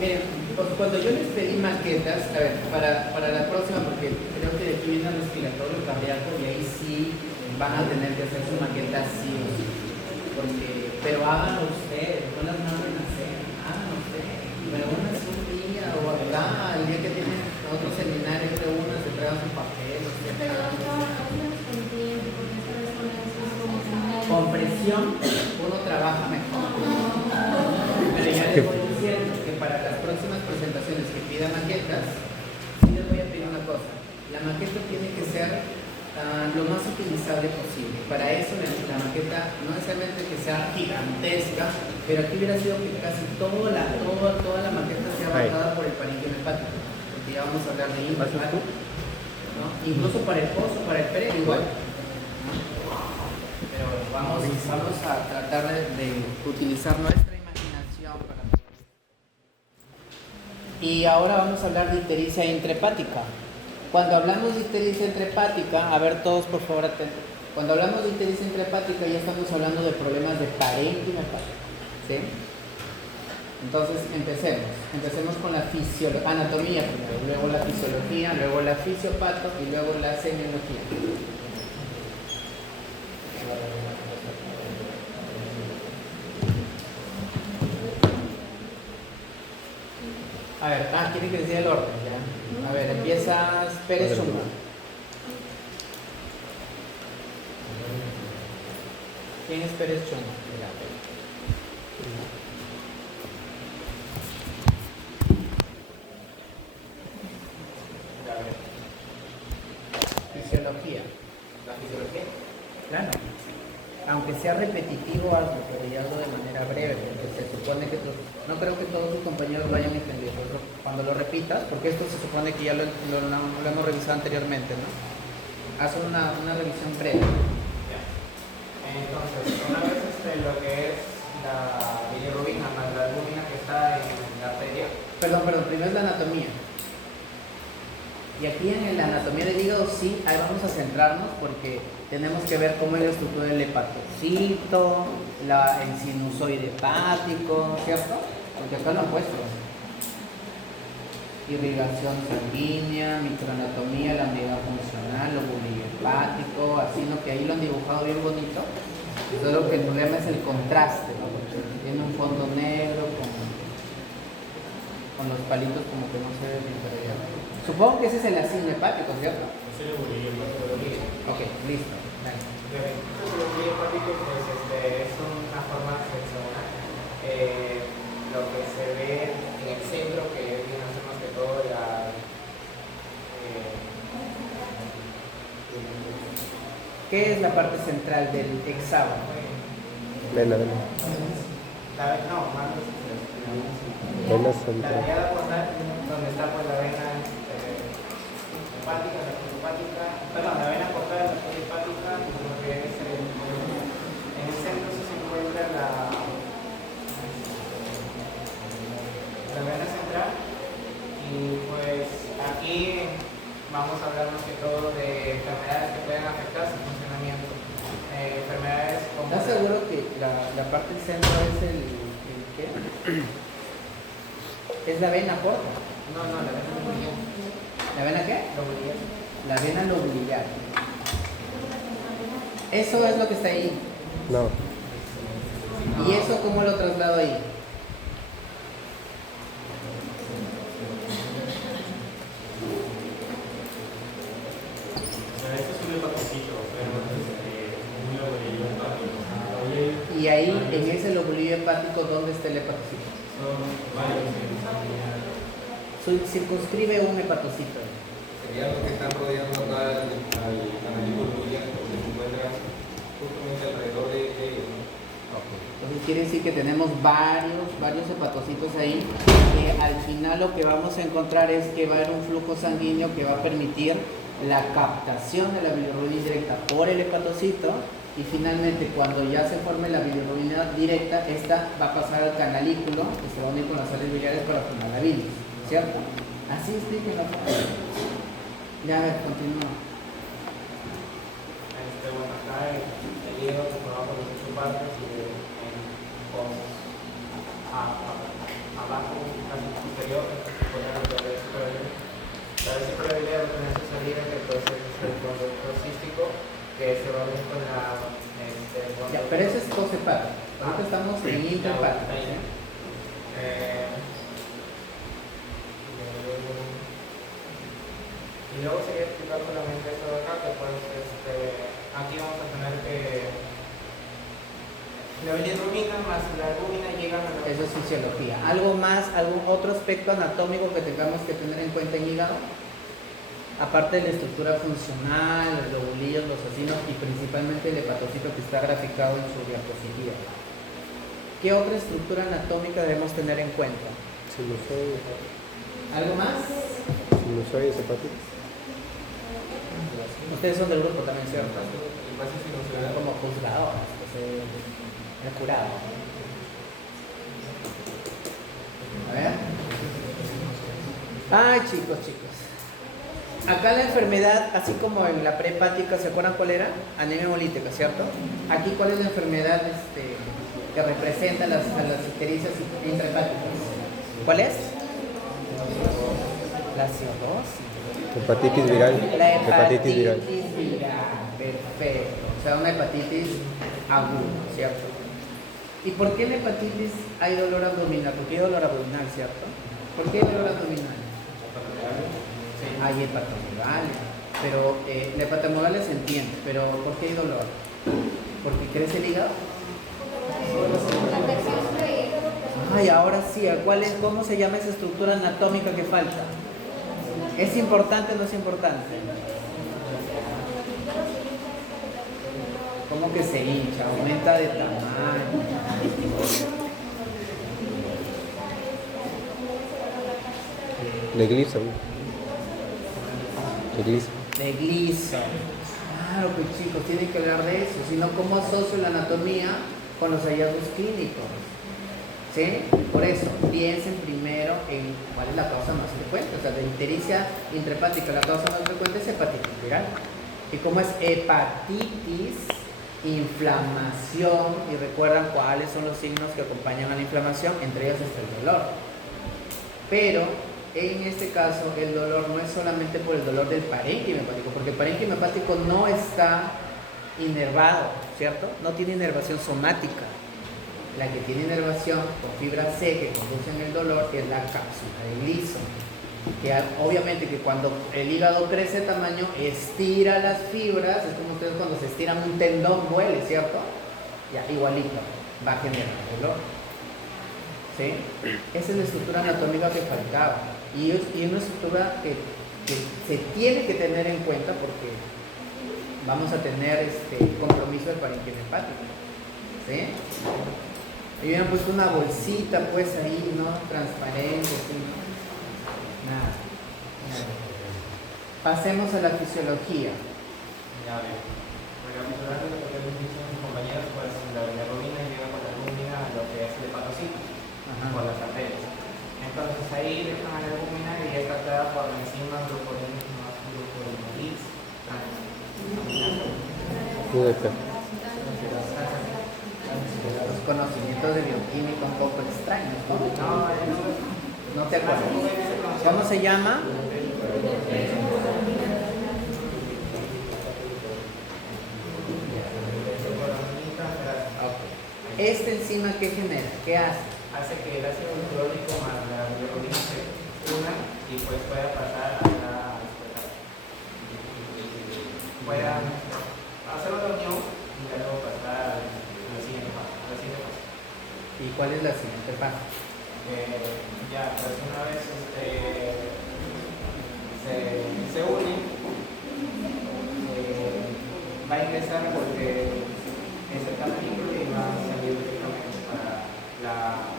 Miren, pues cuando yo les pedí maquetas, a ver, para la próxima, porque creo que de aquí viene el respiratorio cardíaco y ahí sí van a tener que hacer su maqueta sí o sí. Pero háganlo ustedes, no las manden a hacer, háganlo ustedes. Pero una es un día o acá, el día que tienen otro seminario, de una se traigan su papel. Pero con presión uno trabaja mejor. Pero ya les voy diciendo que para las próximas presentaciones que pidan maquetas, sí les voy a pedir una cosa. La maqueta tiene que ser lo más utilizable posible. Para eso la maqueta no necesariamente que sea gigantesca, pero aquí hubiera sido que casi toda la maqueta sea abarcada por el parénquima hepático, porque ya vamos a hablar de hepático, ¿no? Incluso para el pozo, para el pereo igual. Pero vamos a tratar de utilizar nuestra imaginación para todo esto. Y ahora vamos a hablar de ictericia intrahepática. Cuando hablamos de ictericia intrahepática, a ver todos por favor atentos. Cuando hablamos de ictericia intrahepática ya estamos hablando de problemas de parénquima hepática, ¿sí? Entonces empecemos con la anatomía primero, luego la fisiología, luego la fisiopato y luego la semiología. A ver, tiene que decir el orden, ¿ya? A ver, empiezas Pérez Chumba. ¿Quién es Pérez Chumba? A ver. Fisiología. ¿La fisiología? Claro. Aunque sea repetitivo, hazlo, pero ya hazlo de manera breve, porque se supone que no creo que todos tus compañeros lo hayan entendido. Cuando lo repitas, porque esto se supone que ya lo hemos revisado anteriormente, ¿no? Haz una revisión breve. Ya. Entonces, una vez lo que es la bilirrubina más la albúmina que está en la arteria. Perdón, primero es la anatomía. Y aquí en la anatomía del hígado sí, ahí vamos a centrarnos porque tenemos que ver cómo es la estructura del hepatocito, el sinusoide hepático, ¿cierto? Porque acá lo han puesto. Irrigación sanguínea, microanatomía, la unidad funcional, lóbulo hepático, así, ¿no? Que ahí lo han dibujado bien bonito. Solo que el problema es el contraste, ¿no? Porque tiene un fondo negro con los palitos como que no se ve bien, pero ya. Supongo que ese es el ácido hepático, ¿cierto? Ok, listo. El lóbulo hepático pues, es una forma seccional. Lo que se ve en el centro, que viene a ser más que todo ¿Qué es la parte central del hexágono? Vena. La vena portal, donde está pues la vena hepática, la hepática, perdón, la vena portal, la hepática, lo que es en el centro se encuentra la vena central, y pues aquí vamos a hablar más que todo de enfermedades que pueden afectar su funcionamiento. Enfermedades como... ¿Estás seguro que la parte del centro es el qué? ¿Es la vena porta? No, la vena lobular. ¿La vena qué? Lobular. La vena lobular. Eso es lo que está ahí. No. ¿Y eso cómo lo traslado ahí? Y ahí, en ese lobulillo hepático, ¿dónde está el hepatocito? Circunscribe un hepatocito. Sería lo que están rodeando acá al canalito biliar, porque se encuentra justamente alrededor de ellos, ¿no? Entonces quiere decir que tenemos varios hepatocitos ahí, que al final lo que vamos a encontrar es que va a haber un flujo sanguíneo que va a permitir la captación de la bilirrubina indirecta por el hepatocito, y finalmente cuando ya se forme la bilirrubina directa, esta va a pasar al canalículo que se va a unir con las sales biliares para formar la bilis, ¿cierto? Así explica la forma. Ya, a ver, continúa. Bueno, acá el hígado conformado por las 8 partes y en va a venir con la... Ya, pero eso es cosepar. Ahorita estamos en interpar. Y luego sería explicar solamente esto de acá, que pues aquí vamos a tener que la bilirrubina más la albúmina llegan a la... Eso es fisiología. ¿Algo más, algún otro aspecto anatómico que tengamos que tener en cuenta en hígado? Aparte de la estructura funcional, los lobulillos, los ocinos y principalmente el hepatocito que está graficado en su diapositiva. ¿Qué otra estructura anatómica debemos tener en cuenta? Sinusoides. ¿Algo más? Sinusoides hepáticas. Ustedes son del grupo también, ¿cierto? El pase sinusoidal. Como juzgadores, pues el jurado. A ver. Ay, chicos. Acá la enfermedad, así como en la prehepática, ¿se acuerdan cuál era? Anemia hemolítica, ¿cierto? Aquí, ¿cuál es la enfermedad que representa a las ictericias intrahepáticas? ¿Cuál es? La cirrosis. Hepatitis viral. La Hepatitis viral. Perfecto. O sea, una hepatitis aguda, ¿cierto? ¿Y por qué en la hepatitis hay dolor abdominal? Porque hay dolor abdominal, ¿cierto? ¿Por qué hay dolor abdominal? Hay hepatomegalia, pero la hepatomegalia se entiende, pero ¿por qué hay dolor? ¿Porque crece el hígado? Ay, ahora sí, ¿cómo se llama esa estructura anatómica que falta? ¿Es importante o no es importante? ¿Cómo que se hincha? Aumenta de tamaño. De Gleason. De Gleason. Claro, pues chicos, tienen que hablar de eso, sino cómo asocio la anatomía con los hallazgos clínicos. ¿Sí? Por eso, piensen primero en cuál es la causa más frecuente. O sea, de ictericia intrahepática, la causa más frecuente es hepatitis viral. Y como es hepatitis, inflamación, y recuerdan cuáles son los signos que acompañan a la inflamación, entre ellos está el dolor. Pero en este caso, el dolor no es solamente por el dolor del parénquima hepático, porque el parénquima hepático no está inervado, ¿cierto? No tiene inervación somática. La que tiene inervación con fibra C que conducen el dolor es la cápsula de Gleason, que obviamente que cuando el hígado crece de tamaño, estira las fibras, es como ustedes cuando se estiran un tendón, duele, ¿cierto? Ya, igualito, va a generar dolor. ¿Sí? Esa es la estructura anatómica que faltaba. Y es una estructura que se tiene que tener en cuenta porque vamos a tener compromiso del parénquima hepático. ¿Sí? Y hubieran puesto una bolsita pues ahí, ¿no? Transparente, ¿sí? Nada. Pasemos a la fisiología. Ya ve. Recapitulando lo que hemos dicho mis compañeros, pues la bilirrubina llega con la albúmina a lo que es el hepatocito, por las arterias. Entonces ahí dejan a la albúmina y es captada por la enzima glucorinolase. UDP. Los conocimientos de bioquímica un poco extraños, ¿no? No te acuerdas. ¿Cómo se llama? Esta enzima, ¿qué genera? ¿Qué hace? Hace que el ácido glucurónico más la bilirrubina se unan y pues pueda pasar a la puedan hacer una unión y luego pasar a la siguiente fase. ¿Y cuál es la siguiente fase? Ya, pues una vez se unen, va a ingresar porque es el camino y va a salir directamente para la...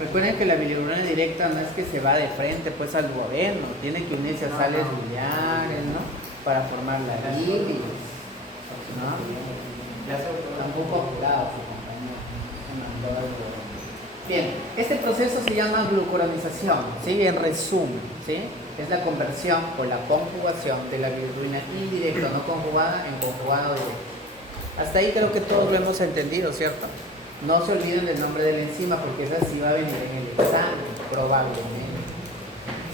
Recuerden que la bilirrubina directa no es que se va de frente pues al duodeno, tiene que unirse a sales biliares, ¿no? Para formar la bilis, ¿no? Ya se Tampoco apurado, bien, este proceso se llama glucuronización, ¿sí? En resumen, ¿sí? Es la conversión o la conjugación de la bilirrubina indirecta, no conjugada, en conjugado directo. Hasta ahí creo que todos lo hemos entendido, ¿cierto? No se olviden del nombre de la enzima porque esa sí va a venir en el examen, probablemente.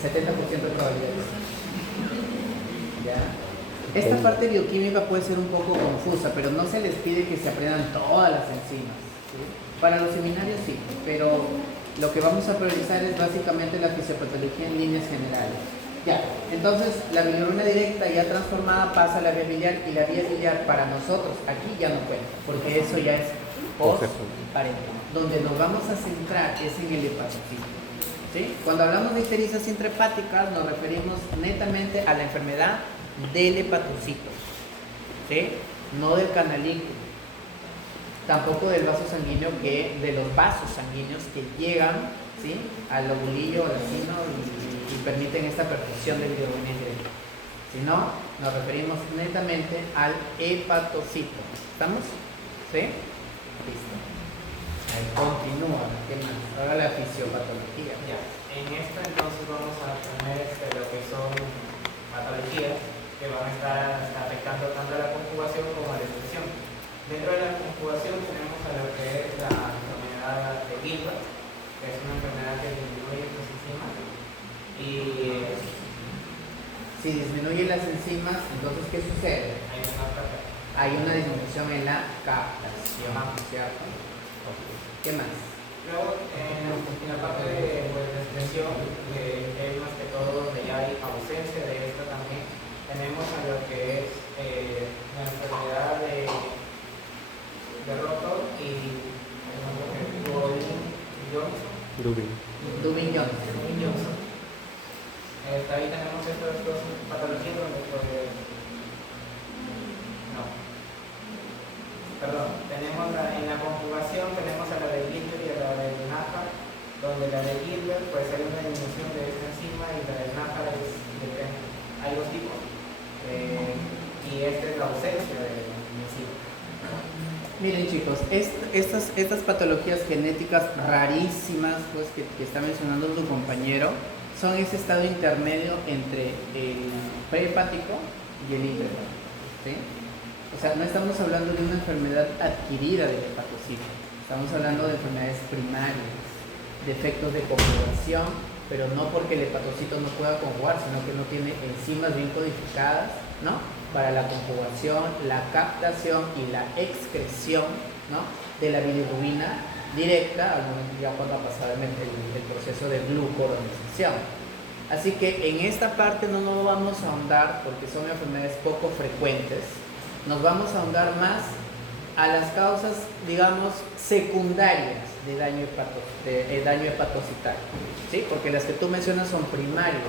70% de probabilidades. ¿Ya? Esta parte bioquímica puede ser un poco confusa, pero no se les pide que se aprendan todas las enzimas, ¿sí? Para los seminarios sí, pero lo que vamos a priorizar es básicamente la fisiopatología en líneas generales. Ya, entonces la bilirrubina directa ya transformada pasa a la vía biliar, y la vía biliar para nosotros aquí ya no cuenta, porque eso ya es postparénquima. Donde nos vamos a centrar es en el hepatocito, ¿sí? Cuando hablamos de ictericia intrahepática nos referimos netamente a la enfermedad del hepatocito, ¿sí? No del canalículo, tampoco del vaso sanguíneo, de los vasos sanguíneos que llegan, ¿sí?, al lobulillo o al sino y permiten esta perfusión de bilirrubina indirecta. Si no, nos referimos netamente al hepatocito. ¿Estamos? ¿Sí? Listo. Ahí continúa. ¿Qué más? Ahora la fisiopatología. Ya. En esta entonces vamos a tener lo que son patologías que van a estar afectando tanto a la conjugación como a la expresión. Dentro de la conjugación tenemos a lo que es la enfermedad de Gilbert, que es una enfermedad que disminuye las enzimas. Y si disminuyen las enzimas, entonces ¿qué sucede? Hay una disminución en la captación, ¿cierto? ¿Qué más? Luego, en la parte de la expresión, que es más que todo donde ya hay ausencia de esto también, tenemos a lo que es la enfermedad de Rotor y Dubin-Johnson. Ahí tenemos estas dos patologías donde tenemos en la conjugación tenemos a la de Gilbert y a la de Najar, donde la de Gilbert pues hay una disminución de esta enzima y la de Najar hay dos tipos, y esta es la ausencia de la enzima. Miren chicos, estas patologías genéticas rarísimas, pues, que está mencionando tu compañero, son ese estado intermedio entre el prehepático y el intrahepático, ¿sí? O sea, no estamos hablando de una enfermedad adquirida del hepatocito, estamos hablando de enfermedades primarias, defectos de conjugación, pero no porque el hepatocito no pueda conjugar, sino que no tiene enzimas bien codificadas, ¿no?, para la conjugación, la captación y la excreción, ¿no?, de la bilirrubina directa al momento ya cuando ha pasado el proceso de glucuronización. Así que en esta parte no nos vamos a ahondar porque son enfermedades poco frecuentes, nos vamos a ahondar más a las causas, digamos, secundarias de daño hepatocitario, ¿sí? Porque las que tú mencionas son primarias,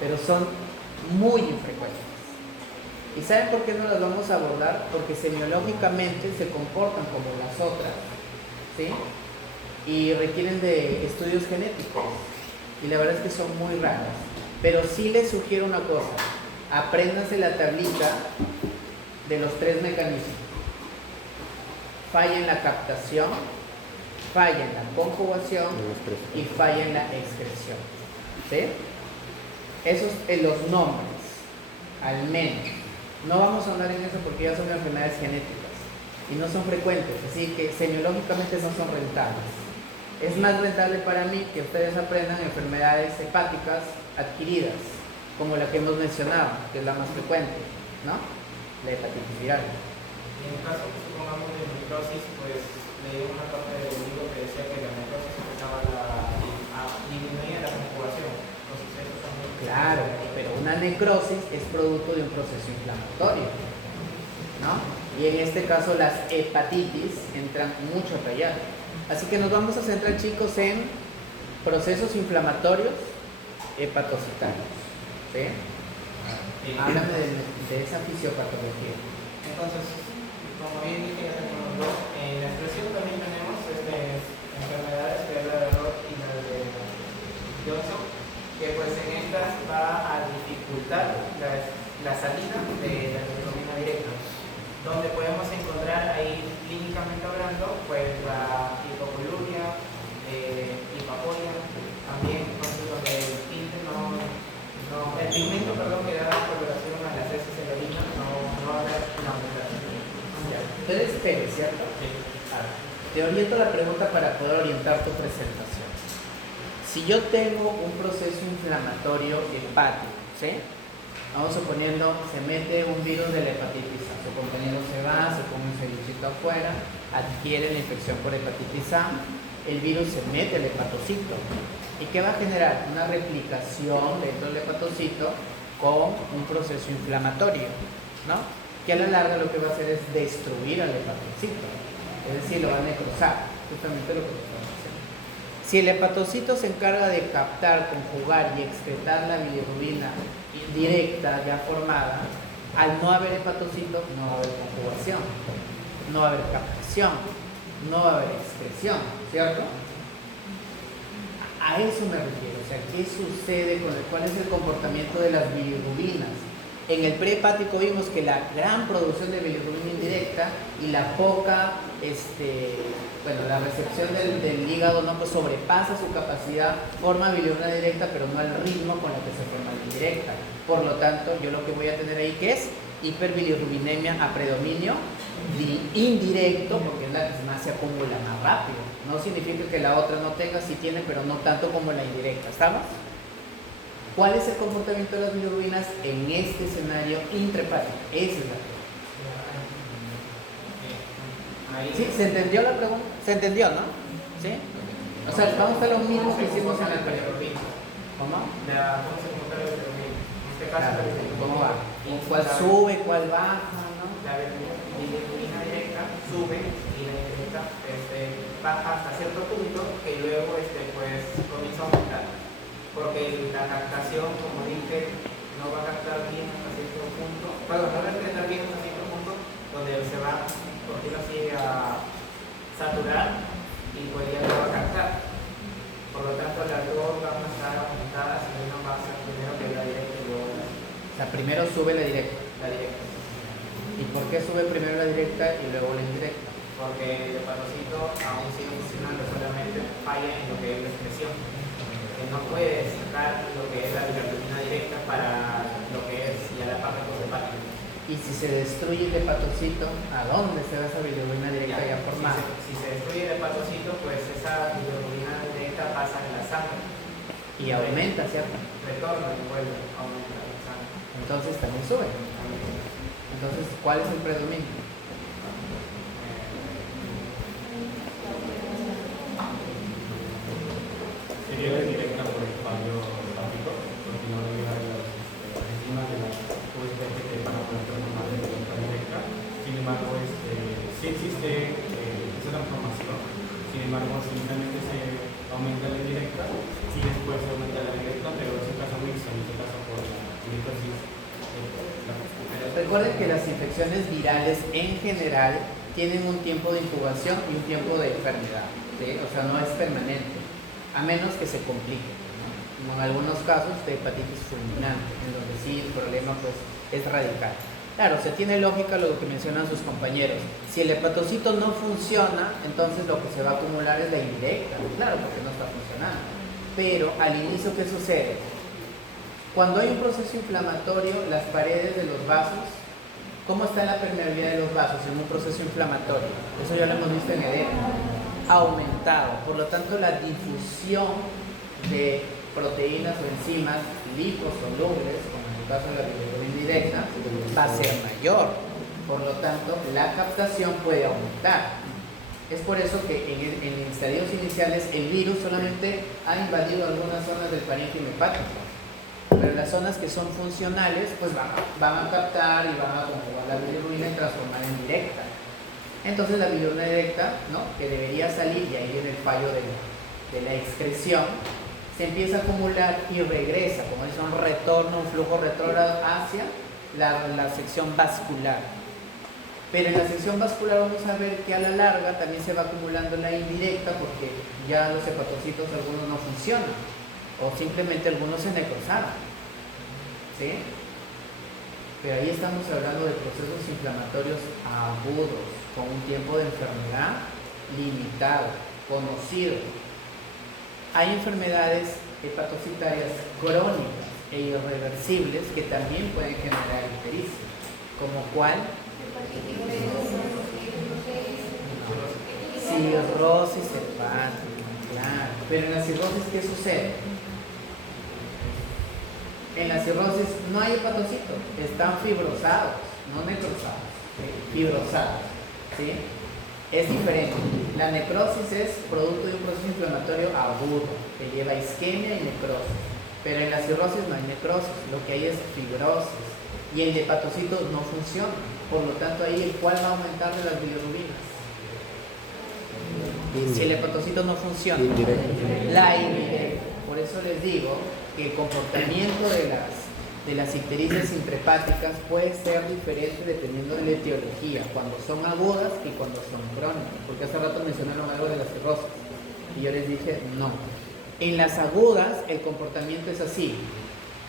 pero son muy infrecuentes. ¿Y saben por qué no las vamos a abordar? Porque semiológicamente se comportan como las otras, ¿sí? Y requieren de estudios genéticos, y la verdad es que son muy raras. Pero sí les sugiero una cosa: apréndanse la tablita de los tres mecanismos. Falla en la captación, falla en la conjugación y falla en la excreción, ¿sí? Esos los nombres, al menos. No vamos a hablar en eso porque ya son enfermedades genéticas y no son frecuentes, así que semiológicamente no son rentables. Es más rentable para mí que ustedes aprendan enfermedades hepáticas adquiridas, como la que hemos mencionado, que es la más frecuente, ¿no?, la hepatitis viral. Y en el caso que supongamos de necrosis, pues leí una parte del libro que decía que la necrosis afectaba disminuía la conjugación. Entonces eso también. Claro, pero una necrosis es producto de un proceso inflamatorio, ¿no? Y en este caso las hepatitis entran mucho a tallar. Así que nos vamos a centrar, chicos, en procesos inflamatorios hepatocitarios, ¿sí? Háblame de esa fisiopatología. Entonces, como bien dije, ya tenemos dos. En la expresión también tenemos enfermedades, que es la de Roth y la de Johnson, que pues en estas va a dificultar la salida de la bilirrubina directa, donde podemos encontrar ahí, clínicamente hablando, pues la hipocoluria, hipopolia, también entonces donde el pigmento que da coloración a las heces en la orina no va a haber una aumentación. Ustedes esperen, ¿cierto? Sí. Te oriento la pregunta para poder orientar tu presentación. Si yo tengo un proceso inflamatorio hepático, ¿sí?, Vamos suponiendo, se mete un virus de la hepatitis A, su compañero se va, se pone un celuchito afuera, adquiere la infección por hepatitis A, el virus se mete al hepatocito. ¿Y qué va a generar? Una replicación dentro del hepatocito con un proceso inflamatorio, ¿no? Que a la larga lo que va a hacer es destruir al hepatocito, es decir, lo va a necrosar, justamente lo que estamos haciendo. Si el hepatocito se encarga de captar, conjugar y excretar la bilirrubina indirecta ya formada, al no haber hepatocito no va a haber conjugación, no va a haber captación, no va a haber excreción, ¿cierto? A eso me refiero, o sea, ¿qué sucede con cuál es el comportamiento de las bilirrubinas? En el prehepático vimos que la gran producción de bilirrubina indirecta y la poca, la recepción del hígado no pues sobrepasa su capacidad, forma bilirrubina directa, pero no al ritmo con la que se forma la indirecta. Por lo tanto, yo lo que voy a tener ahí que es hiperbilirrubinemia a predominio indirecto, porque es la que más se acumula más rápido. No significa que la otra no tenga, sí tiene, pero no tanto como la indirecta. ¿Estamos? ¿Cuál es el comportamiento de las bilirrubinas en este escenario intrahepático? Esa es la pregunta. ¿Sí? ¿Se entendió la pregunta? ¿Se entendió, no? ¿Sí? O sea, vamos a hacer lo mismo que hicimos en el periodo. ¿Cómo? ¿Cómo se comporta la bilirrubina? En este caso, ¿cómo va? ¿Cuál sube, cuál baja? ¿No? La bilirrubina directa sube y la indirecta baja hasta cierto punto que luego pues comienza a aumentar. Porque la captación, como dije, no va a captar bien hasta cierto punto, no va a excretar bien hasta cierto punto, donde se va, por decirlo así, a saturar y pues ya no va a captar. Por lo tanto, las dos van a estar aumentadas y una va a ser primero que la directa y luego la. O sea, primero sube la directa. La directa. ¿Y por qué sube primero la directa y luego la indirecta? Porque el hepatocito aún sigue funcionando, solamente falla en lo que es la expresión. Que no puede sacar lo que es la bilirrubina directa para lo que es ya la parte poshepática. Y si se destruye el hepatocito, ¿a dónde se va esa bilirrubina directa ya formada? Si se destruye el hepatocito, pues esa bilirrubina directa pasa en la sangre. Y aumenta, ¿cierto? Retorna y vuelve a aumentar la sangre. Entonces también sube. Entonces, ¿cuál es el predominio? Sería la directa por el fallo hepático, porque no debiera haber las enzimas de las USP que van a poder transformar en directa. Sin embargo, sí existe esa transformación. Sin embargo, simplemente se aumenta la indirecta, sí después se aumenta la directa, pero es un caso mixto, en este caso por la mitosis. Recuerden que las infecciones virales en general tienen un tiempo de incubación y un tiempo de enfermedad, ¿sí? O sea, no es permanente, a menos que se complique, ¿no? Como en algunos casos de hepatitis fulminante, en donde sí el problema pues es radical. Claro, se tiene lógica lo que mencionan sus compañeros. Si el hepatocito no funciona, entonces lo que se va a acumular es la indirecta, claro, porque no está funcionando. Pero al inicio, ¿qué sucede? Cuando hay un proceso inflamatorio, las paredes de los vasos, ¿cómo está la permeabilidad de los vasos en un proceso inflamatorio? Eso ya lo hemos visto en edema. Aumentado. Por lo tanto, la difusión de proteínas o enzimas liposolubles, como en el caso de la bilirrubina indirecta, va a ser mayor. Por lo tanto, la captación puede aumentar. Es por eso que en estadios iniciales el virus solamente ha invadido algunas zonas del parénquima hepático. Pero las zonas que son funcionales, pues van a captar y van a conjugar la bilirrubina y transformar en directa. Entonces la bilirrubina directa, ¿no?, que debería salir, y ahí viene el fallo de la excreción, se empieza a acumular y regresa, como dice, un retorno, un flujo retrógrado hacia la sección vascular. Pero en la sección vascular vamos a ver que a la larga también se va acumulando la indirecta, porque ya los hepatocitos algunos no funcionan, o simplemente algunos se necrosaron, ¿sí? Pero ahí estamos hablando de procesos inflamatorios agudos, con un tiempo de enfermedad limitado, conocido. Hay enfermedades hepatocitarias crónicas e irreversibles que también pueden generar ictericia, como cuál? Cirrosis hepática, claro. Pero en la cirrosis, ¿qué sucede? En la cirrosis no hay hepatocitos, están fibrosados, no necrosados, fibrosados, ¿sí? Es diferente. La necrosis es producto de un proceso inflamatorio agudo que lleva isquemia y necrosis, pero en la cirrosis no hay necrosis, lo que hay es fibrosis y el hepatocito no funciona, por lo tanto ahí el cual va a aumentar de las bilirrubinas. Si el hepatocito no funciona, la indirecta. Por eso les digo que el comportamiento de las ictericias intrahepáticas puede ser diferente dependiendo de la etiología, cuando son agudas y cuando son crónicas, porque hace rato mencionaron algo de la cirrosis y yo les dije no. En las agudas el comportamiento es así: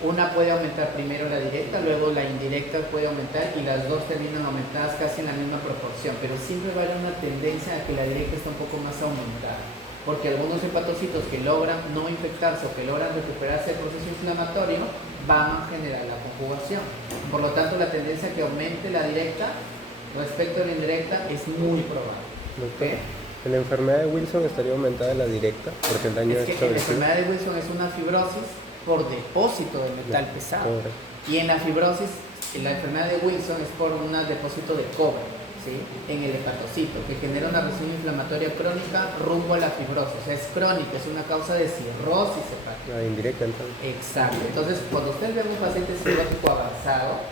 una puede aumentar primero la directa, luego la indirecta puede aumentar y las dos terminan aumentadas casi en la misma proporción, pero siempre va a haber una tendencia a que la directa está un poco más aumentada, porque algunos hepatocitos que logran no infectarse o que logran recuperarse del proceso inflamatorio van a generar la conjugación. Por lo tanto, la tendencia a que aumente la directa respecto a la indirecta es muy probable. Doctor, en la enfermedad de Wilson estaría aumentada la directa porque el daño Es que en la establecido. enfermedad de Wilson es una fibrosis por depósito de metal pesado. Cobre. Y en la fibrosis, en la enfermedad de Wilson es por un depósito de cobre, ¿sí? En el hepatocito, que genera una reacción inflamatoria crónica rumbo a la fibrosis. O sea, es crónica, es una causa de cirrosis hepática. La indirecta entonces. Exacto. Entonces, cuando ustedes ven un paciente cirrótico avanzado,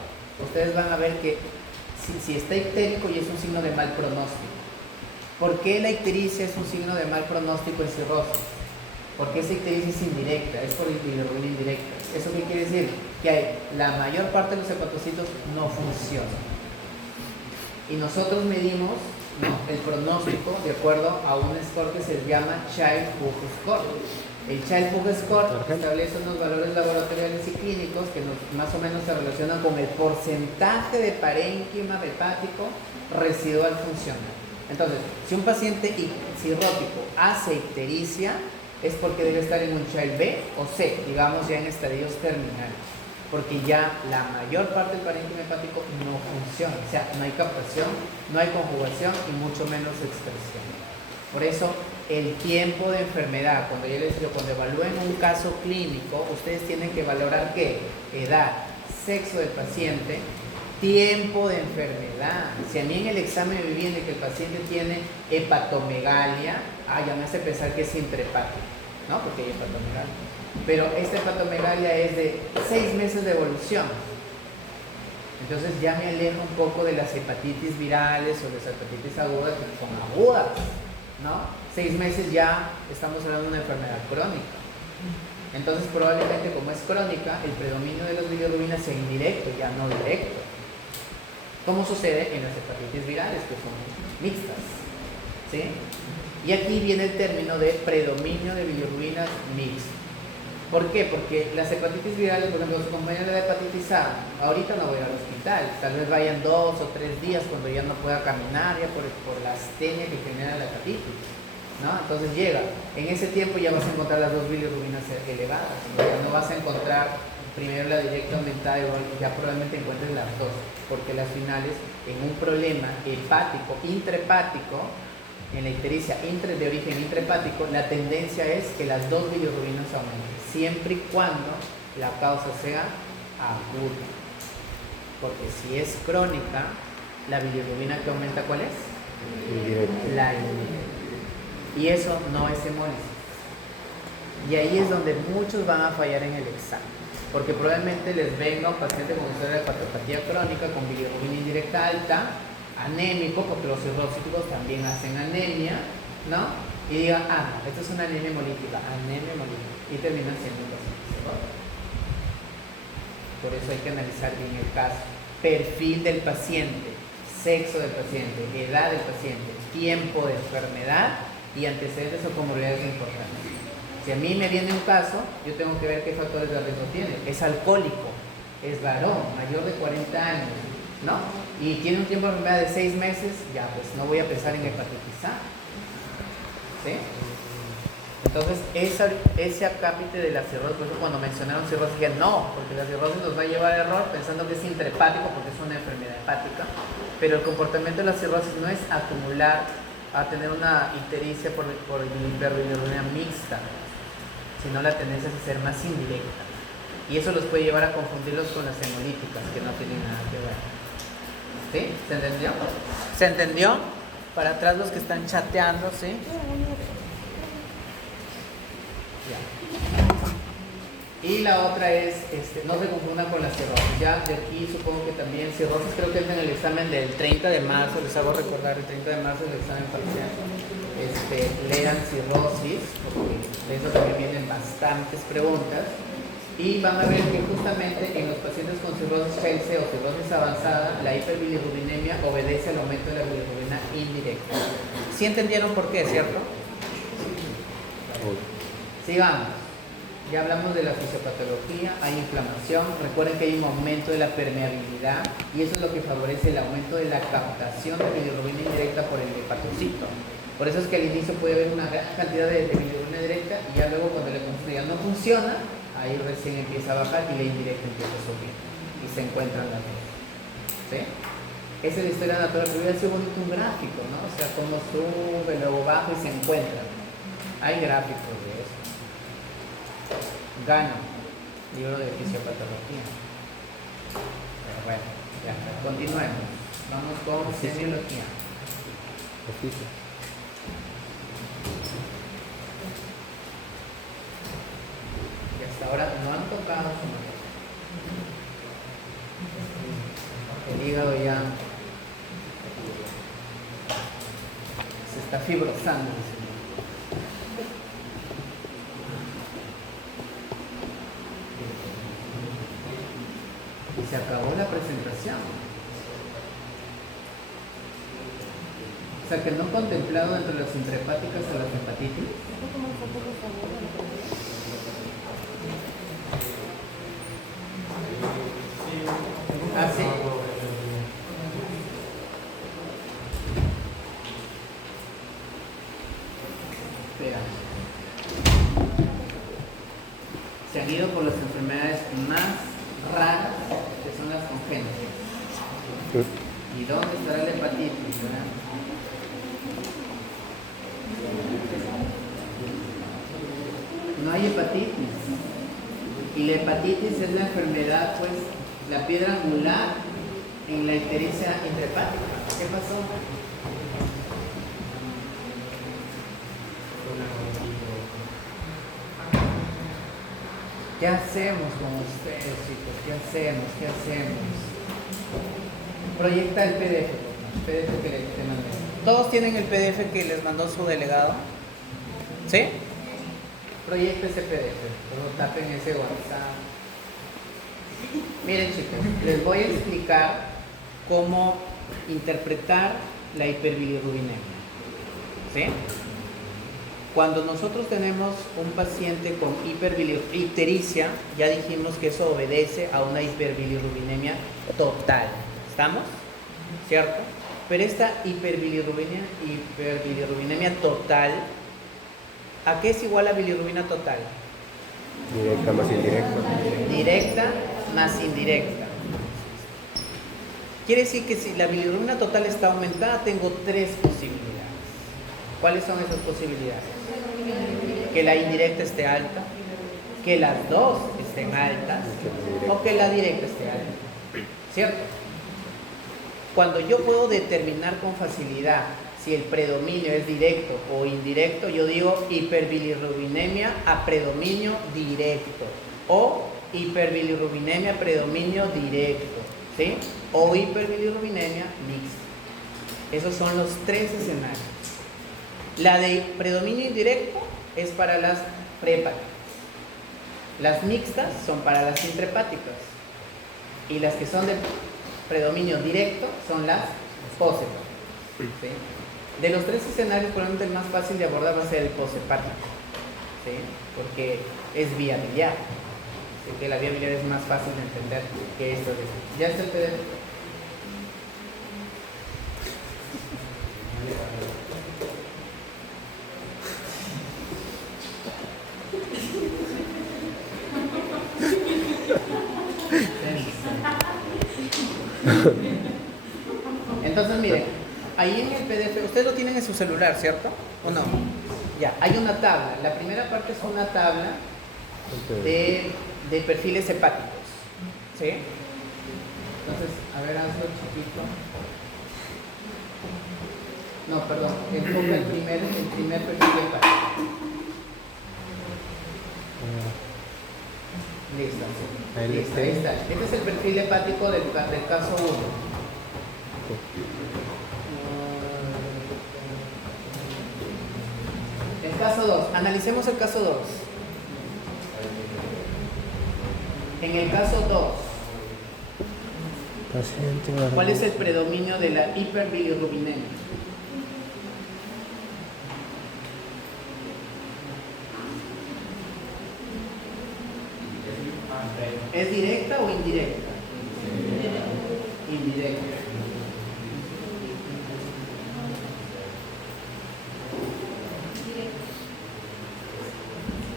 ustedes van a ver que si está ictérico y es un signo de mal pronóstico. ¿Por qué la ictericia es un signo de mal pronóstico en cirrosis? Porque esa ictericia es indirecta, es por bilirrubina indirecta. ¿Eso qué quiere decir? Que la mayor parte de los hepatocitos no funcionan. Y nosotros medimos, ¿no?, el pronóstico de acuerdo a un score que se llama Child-Pugh Score. El Child-Pugh Score establece unos valores laboratoriales y clínicos que más o menos se relacionan con el porcentaje de parénquima hepático residual funcional. Entonces, si un paciente cirrótico hace ictericia, es porque debe estar en un Child B o C, digamos ya en estadios terminales, porque ya la mayor parte del parénquima hepático no funciona, o sea, no hay captación, no hay conjugación y mucho menos expresión. Por eso, el tiempo de enfermedad, cuando evalúen un caso clínico, ustedes tienen que valorar ¿qué? Edad, sexo del paciente, tiempo de enfermedad. Si a mí en el examen me viene que el paciente tiene hepatomegalia, ya me hace pensar que es intrahepático, ¿no? Porque hay hepatomegalia. Pero esta hepatomegalia es de 6 meses de evolución. Entonces ya me alejo un poco de las hepatitis virales o las hepatitis agudas, que son agudas, ¿no? 6 meses ya estamos hablando de una enfermedad crónica. Entonces probablemente, como es crónica, el predominio de las bilirrubinas sea indirecto, ya no directo. Como sucede en las hepatitis virales, que son mixtas, ¿sí? Y aquí viene el término de predominio de bilirrubinas mixtas. ¿Por qué? Porque las hepatitis virales, por ejemplo, su compañera de la hepatitis A, ahorita no voy a ir al hospital, tal vez vayan 2 o 3 días cuando ya no pueda caminar, ya por la astenia que genera la hepatitis, ¿no? Entonces llega, en ese tiempo ya vas a encontrar las dos bilirrubinas elevadas, ¿no? Ya no vas a encontrar primero la directa aumentada y ya probablemente encuentres las dos, porque las finales, en un problema hepático, intrahepático, en la ictericia de origen intrahepático, la tendencia es que las dos bilirrubinas aumenten, siempre y cuando la causa sea aguda. Porque si es crónica, la bilirrubina que aumenta, ¿cuál es? Indirecta. La indirecta. Y eso no es hemólisis. Y ahí es donde muchos van a fallar en el examen. Porque probablemente les venga un paciente con historia de hepatopatía crónica, con bilirrubina indirecta alta, anémico, porque los cirróticos también hacen anemia, ¿no? Y diga, esto es una anemia hemolítica, y terminan siendo un paciente cirrótico. Por eso hay que analizar bien el caso. Perfil del paciente, sexo del paciente, edad del paciente, tiempo de enfermedad y antecedentes o comorbilidades importantes. Si a mí me viene un caso, yo tengo que ver qué factores de riesgo tiene. Es alcohólico, es varón, mayor de 40 años, ¿no? Y tiene un tiempo de enfermedad de 6 meses, ya pues no voy a pensar en hepatitis A. ¿Sí? Entonces, ese acápite de la cirrosis, por eso cuando mencionaron cirrosis, dije no, porque la cirrosis nos va a llevar a error pensando que es intrahepático porque es una enfermedad hepática, pero el comportamiento de la cirrosis no es acumular a tener una ictericia por hiperbilirrubinemia mixta, sino la tendencia es a ser más indirecta. Y eso los puede llevar a confundirlos con las hemolíticas, que no tienen nada que ver. ¿Sí? ¿Se entendió? ¿Se entendió? Para atrás los que están chateando, ¿sí? Ya. Y la otra es, no se confundan con la cirrosis. Ya de aquí supongo que también cirrosis, creo que es en el examen del 30 de marzo, les hago recordar, el 30 de marzo es el examen parcial. Lean cirrosis, porque de eso también vienen bastantes preguntas. Y van a ver que justamente en los pacientes con cirrosis Helse o cirrosis avanzada, la hiperbilirrubinemia obedece al aumento de la bilirrubina indirecta. ¿Sí entendieron por qué, cierto? Sigamos. Ya hablamos de la fisiopatología, hay inflamación. Recuerden que hay un aumento de la permeabilidad y eso es lo que favorece el aumento de la captación de bilirrubina indirecta por el hepatocito. Por eso es que al inicio puede haber una gran cantidad de bilirrubina directa y ya luego cuando la ya no funciona, ahí recién empieza a bajar y la indirecta empieza a subir y se encuentran las dos. ¿Sí? Esa es la historia natural, pero hubiera sido bonito un gráfico, ¿no? O sea, cómo sube, luego baja y se encuentran. Hay gráficos de eso. Gano, libro de fisiopatología. Pero bueno, ya, continuemos. Vamos con semiología. Y hasta ahora no han tocado su materia. El hígado ya se está fibrosando. Y se acabó la presentación. O sea que no contemplado entre las intrahepáticas a las hepatitis. ¿Ah, sí? Espera. Se han ido por las enfermedades más raras, que son las congénitas. ¿Y dónde estará la hepatitis? ¿Verdad? No hay hepatitis. Y la hepatitis es la enfermedad, pues, la piedra angular en la ictericia intrahepática. ¿Qué pasó? ¿Qué hacemos con ustedes, chicos? ¿Qué hacemos? ¿Qué hacemos? Proyecta el PDF, el PDF que te mandé. ¿Todos tienen el PDF que les mandó su delegado? ¿Sí? Proyecta ese PDF, luego tapen ese WhatsApp. Miren, chicos, les voy a explicar cómo interpretar la hiperbilirrubinemia. ¿Sí? Cuando nosotros tenemos un paciente con hiperbilirrubinemia, ya dijimos que eso obedece a una hiperbilirrubinemia total. ¿Estamos? ¿Cierto? Pero esta hiperbilirrubinemia total, ¿a qué es igual la bilirrubina total? Directa más indirecta. Directa más indirecta. Quiere decir que si la bilirrubina total está aumentada, tengo tres posibilidades. ¿Cuáles son esas posibilidades? Que la indirecta esté alta, que las dos estén altas o que la directa esté alta. ¿Cierto? Cuando yo puedo determinar con facilidad si el predominio es directo o indirecto, yo digo hiperbilirrubinemia a predominio directo o hiperbilirrubinemia a predominio directo, ¿sí? O hiperbilirrubinemia mixta. Esos son los tres escenarios. La de predominio indirecto es para las prehepáticas. Las mixtas son para las intrahepáticas. Y las que son de predominio directo son las poshepáticas. ¿Sí? De los tres escenarios, probablemente el más fácil de abordar va a ser el poshepático, ¿sí? Porque es vía biliar. Así que la vía biliar es más fácil de entender que esto. ¿Ya está el PDF? Entonces, miren, ahí en el PDF, ustedes lo tienen en su celular, ¿cierto? ¿O no? Ya, hay una tabla. La primera parte es una tabla de perfiles hepáticos. ¿Sí? Entonces, a ver, hazlo chiquito. No, perdón, enfoca el primer perfil hepático. Listo, sí. Listo, ahí está. Este es el perfil hepático del caso 1. El caso 2. Analicemos el caso 2. En el caso 2, ¿cuál es el predominio de la hiperbilirrubinemia? ¿Es directa o indirecta? Indirecta.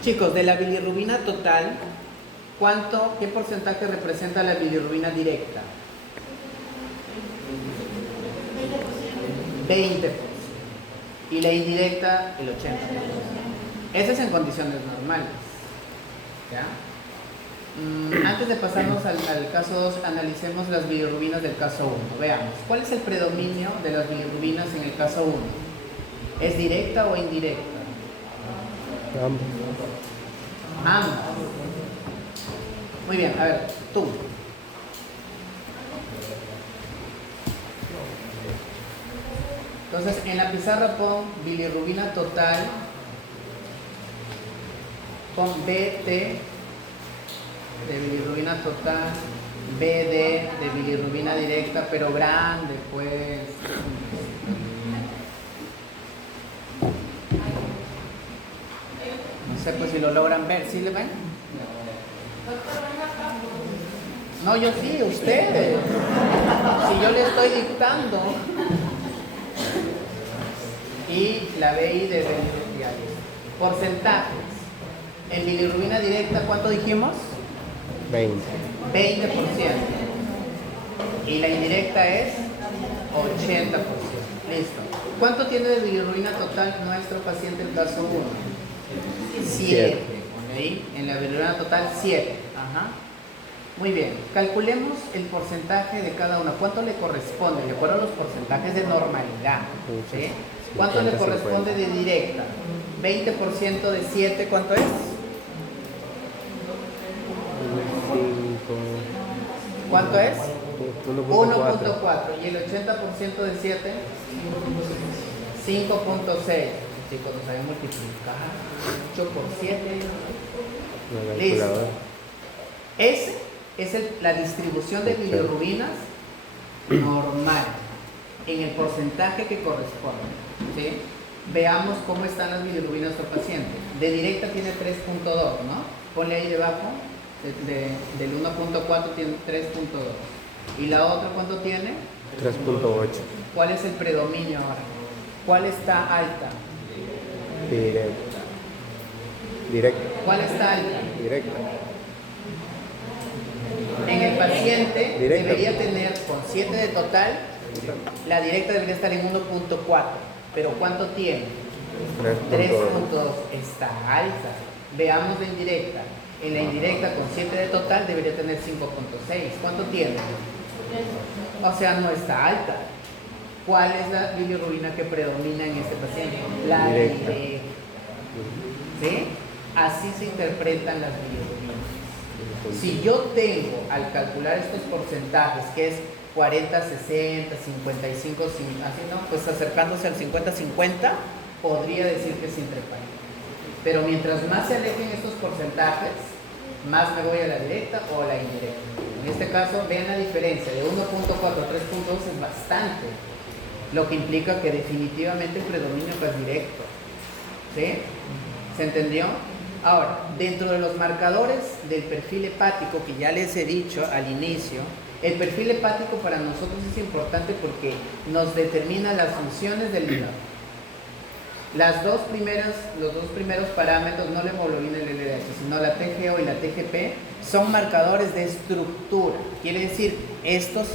Chicos, de la bilirrubina total, ¿qué porcentaje representa la bilirrubina directa? 20%. Y la indirecta, el 80%. Eso es en condiciones normales. ¿Ya? Antes de pasarnos al caso 2, analicemos las bilirrubinas del caso 1. Veamos, ¿cuál es el predominio de las bilirrubinas en el caso 1? ¿Es directa o indirecta? Ambas. Muy bien, a ver, tú. Entonces, en la pizarra pon bilirrubina total, pon BT de bilirrubina total, BD de bilirrubina directa, pero grande, pues. No sé, pues si lo logran ver, ¿sí le ven? No, yo sí, ustedes. Si yo le estoy dictando. Y la BI de porcentajes. En bilirrubina directa, ¿cuánto dijimos? 20%. 20%. Y la indirecta es 80%. Listo. ¿Cuánto tiene de bilirrubina total nuestro paciente en caso 1? 7. ¿Okay? En la bilirrubina total, 7. Ajá. Muy bien. Calculemos el porcentaje de cada una. ¿Cuánto le corresponde? De acuerdo a los porcentajes de normalidad. ¿Sí? ¿Cuánto le corresponde de directa? 20% de 7, ¿cuánto es? ¿Cuánto es? 1.4. ¿Y el 80% de 7? 5.6. Chicos, nos saben multiplicar. 8 por 7. Listo. Esa es la distribución de bilirrubinas normal en el porcentaje que corresponde. ¿Sí? Veamos cómo están las bilirrubinas del paciente. De directa tiene 3.2, ¿no? Ponle ahí debajo. Del 1.4 tiene 3.2. ¿Y la otra cuánto tiene? 3.8. ¿Cuál es el predominio ahora? ¿Cuál está alta? Directa. ¿Cuál está alta? Directa. En el paciente Directa. debería tener con 7 de total, la directa debería estar en 1.4. ¿Pero cuánto tiene? 3.2. Está alta. Veamos la indirecta. En la indirecta con 7 de total debería tener 5.6. ¿Cuánto tiene? O sea, no está alta. ¿Cuál es la bilirrubina que predomina en este paciente? La directa. ¿Sí? Así se interpretan las bilirrubinas. Si yo tengo, al calcular estos porcentajes, que es 40, 60, 55, así no, pues acercándose al 50-50, podría decir que es intrahepática. Pero mientras más se alejen estos porcentajes, más me voy a la directa o a la indirecta. En este caso, vean la diferencia, de 1.4 a 3.2 es bastante, lo que implica que definitivamente el predominio es directo. ¿Sí? ¿Se entendió? Ahora, dentro de los marcadores del perfil hepático, que ya les he dicho al inicio, el perfil hepático para nosotros es importante porque nos determina las funciones del hígado. Los dos primeros parámetros, no la hemoglobina y el LDH, sino la TGO y la TGP, son marcadores de estructura. Quiere decir, estos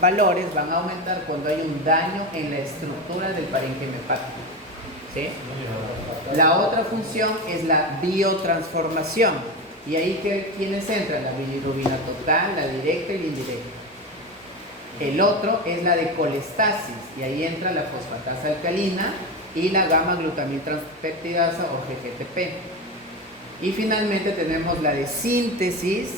valores van a aumentar cuando hay un daño en la estructura del parénquima hepático. ¿Sí? La otra función es la biotransformación. Y ahí, ¿quiénes entran? La bilirrubina total, la directa y la indirecta. El otro es la de colestasis, y ahí entra la fosfatasa alcalina y la gamma-glutamil transpeptidasa o GGTP. Y finalmente tenemos la de síntesis,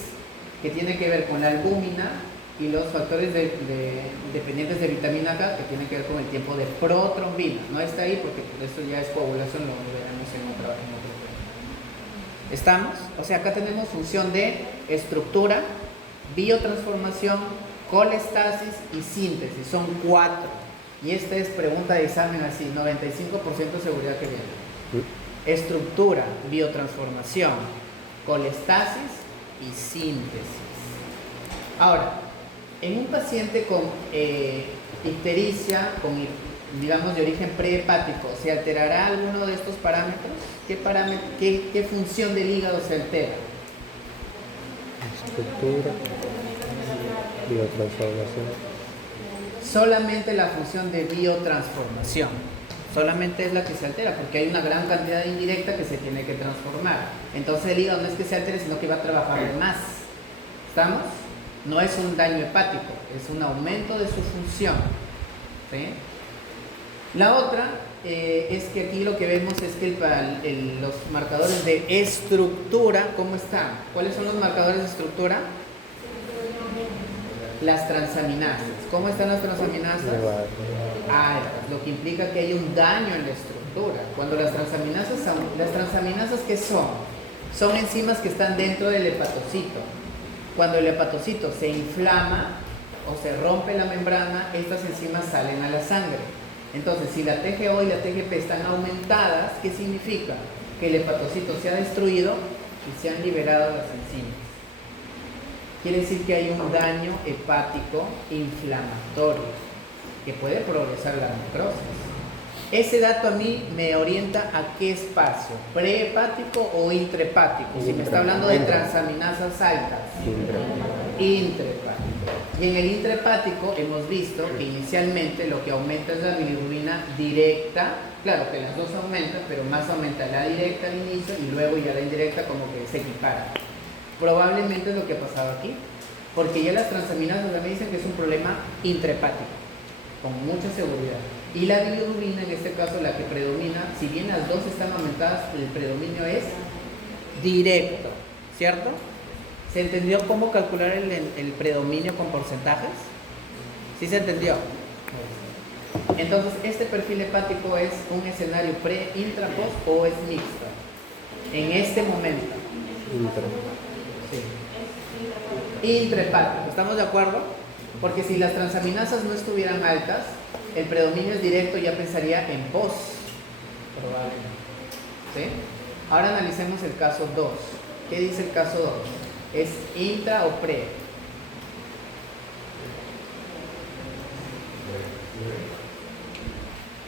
que tiene que ver con la albúmina y los factores dependientes de vitamina K, que tienen que ver con el tiempo de protrombina. No está ahí porque esto ya es coagulación, lo veremos en otro tema. ¿Estamos? O sea, acá tenemos función de estructura, biotransformación, colestasis y síntesis. Son 4. Y esta es pregunta de examen así, 95% de seguridad que viene. Estructura, biotransformación, colestasis y síntesis. Ahora, en un paciente con ictericia, digamos de origen prehepático, ¿se alterará alguno de estos parámetros? ¿Qué función del hígado se altera? Estructura, biotransformación. Solamente la función de biotransformación. Solamente es la que se altera, porque hay una gran cantidad de indirecta que se tiene que transformar. Entonces el hígado no es que se altere, sino que va a trabajar más. ¿Estamos? No es un daño hepático, es un aumento de su función. ¿Sí? La otra es que aquí lo que vemos es que los marcadores de estructura, ¿cómo están? ¿Cuáles son los marcadores de estructura? Las transaminasas. ¿Cómo están las transaminasas? Altas, lo que implica que hay un daño en la estructura. Cuando las transaminasas ¿qué son? Son enzimas que están dentro del hepatocito. Cuando el hepatocito se inflama o se rompe la membrana, estas enzimas salen a la sangre. Entonces, si la TGO y la TGP están aumentadas, ¿qué significa? Que el hepatocito se ha destruido y se han liberado las enzimas. Quiere decir que hay un daño hepático inflamatorio que puede progresar la necrosis. Ese dato a mí me orienta a qué espacio, prehepático o intrahepático, si me está hablando de transaminasas altas. Intrahepático. Y en el intrahepático hemos visto que inicialmente lo que aumenta es la bilirrubina directa. Claro que las dos aumentan, pero más aumenta la directa al inicio y luego ya la indirecta como que se equipara. Probablemente es lo que ha pasado aquí, porque ya las transaminasas me dicen que es un problema intrahepático, con mucha seguridad. Y la bilirrubina, en este caso la que predomina, si bien las dos están aumentadas, el predominio es directo, ¿cierto? ¿Se entendió cómo calcular el predominio con porcentajes? ¿Sí se entendió? Entonces, este perfil hepático es un escenario pre, intra, post o es mixto. En este momento. Sí. Intrahepático, ¿estamos de acuerdo? Porque si las transaminasas no estuvieran altas, el predominio es directo, ya pensaría en post. Probablemente. ¿Sí? Ahora analicemos el caso 2. ¿Qué dice el caso 2? ¿Es intra o pre?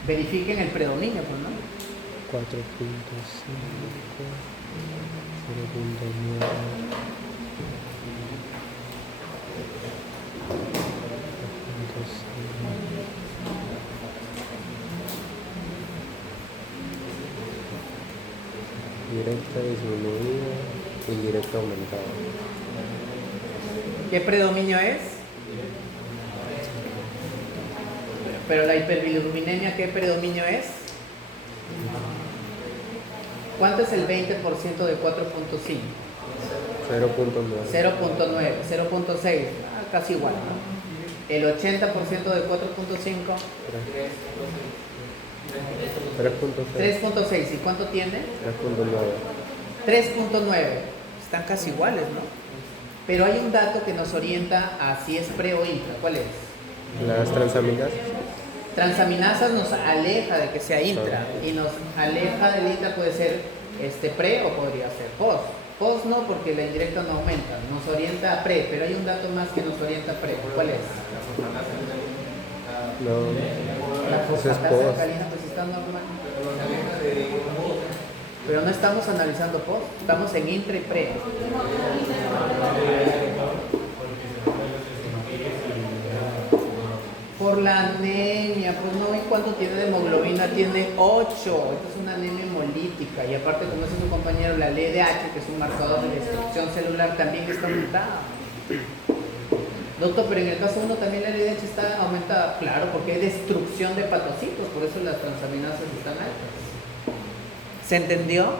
Verifiquen el predominio, pues, ¿no? 4.5, 0.9. Directa disminuida, indirecta aumentada. ¿Qué predominio es? Pero la hiperbilirrubinemia, ¿qué predominio es? ¿Cuánto es el 20% de 4.5? 0.9. 0.9, 0.6, casi igual, ¿no? El 80% de 4.5, 3.6. ¿Y cuánto tiene? 3.9. Están casi iguales, ¿no? Pero hay un dato que nos orienta a si es pre o intra. ¿Cuál es? Las transaminasas. Transaminasas nos aleja de que sea intra y nos aleja del intra, puede ser pre o podría ser post. Post no, porque la indirecta no aumenta, nos orienta a pre, pero hay un dato más que nos orienta a pre. ¿Cuál es? No, La eso es fosfatasa post. alcalina, pues está normal. Pero no estamos analizando post, estamos en intra y pre. Por la anemia. Pues no, ¿y cuánto tiene de hemoglobina? Tiene 8. Esto es una anemia hemolítica. Y aparte, como dice su compañero, la LDH, que es un marcador de destrucción celular, también está aumentada. Doctor, pero en el caso 1 también la LDH está aumentada. Claro, porque hay destrucción de hepatocitos, por eso las transaminasas están altas. ¿Se entendió?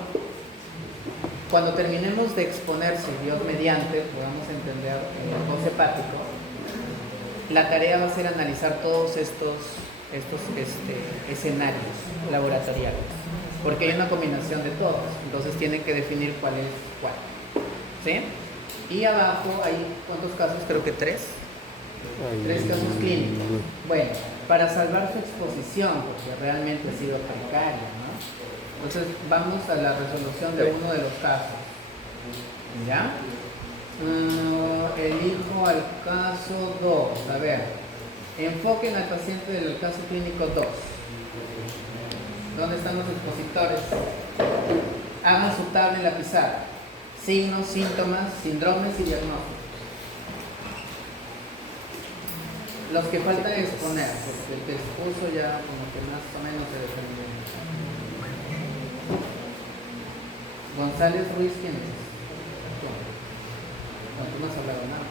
Cuando terminemos de exponerse, Dios mediante, podamos entender el reposo hepático, la tarea va a ser analizar todos estos escenarios laboratoriales, porque hay una combinación de todos, entonces tienen que definir cuál es cuál. ¿Sí? Y abajo hay, ¿cuántos casos? Creo que 3. 3 casos clínicos. Bueno, para salvar su exposición, porque realmente ha sido precaria, ¿no? Entonces vamos a la resolución de uno de los casos. ¿Ya? Elijo al caso 2. A ver, enfoquen al paciente del caso clínico 2. ¿Dónde están los expositores? Hagan su tabla en la pizarra. Signos, síntomas, síndromes y diagnósticos. Los que faltan exponer, porque el que expuso ya como que más o menos se defendió. González Ruiz, ¿quién es? No, tú no has hablado nada.